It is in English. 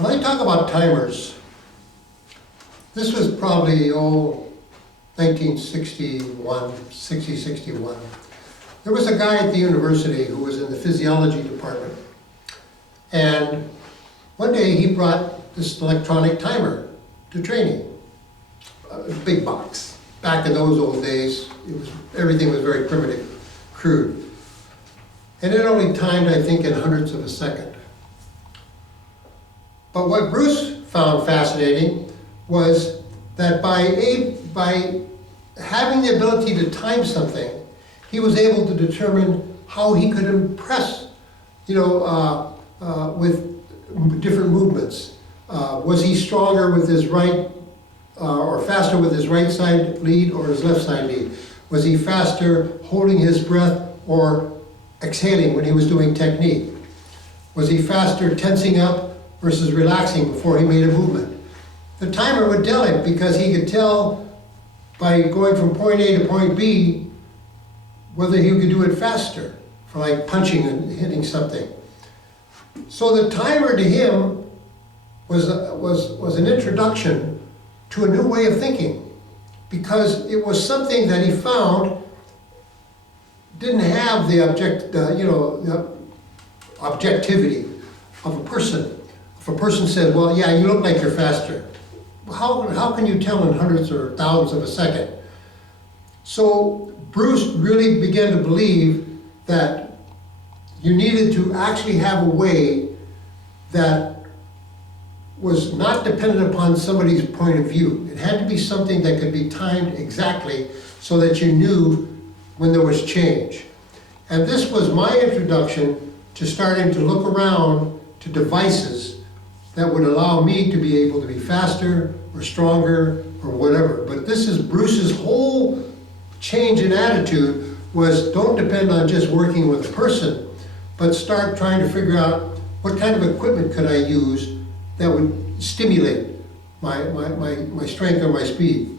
When I talk about timers, this was probably, 1961, 61. There was a guy at the university who was in the physiology department. And one day he brought this electronic timer to training. A big box. Back in those old days, everything was very primitive, crude. And it only timed, I think, in hundredths of a second. But what Bruce found fascinating was that by having the ability to time something, he was able to determine how he could impress, with different movements. Was he stronger with his right, or faster with his right side lead or his left side lead? Was he faster holding his breath or exhaling when he was doing technique? Was he faster tensing up versus relaxing before he made a movement? The timer would tell him because he could tell by going from point A to point B whether he could do it faster, for like punching and hitting something. So the timer to him was an introduction to a new way of thinking, because it was something that he found didn't have the objectivity of a person. If a person said, well, yeah, you look like you're faster, how can you tell in hundredths or thousands of a second? So Bruce really began to believe that you needed to actually have a way that was not dependent upon somebody's point of view. It had to be something that could be timed exactly so that you knew when there was change. And this was my introduction to starting to look around to devices that would allow me to be able to be faster or stronger or whatever. But this is Bruce's whole change in attitude, was don't depend on just working with a person, but start trying to figure out what kind of equipment could I use that would stimulate my strength or my speed.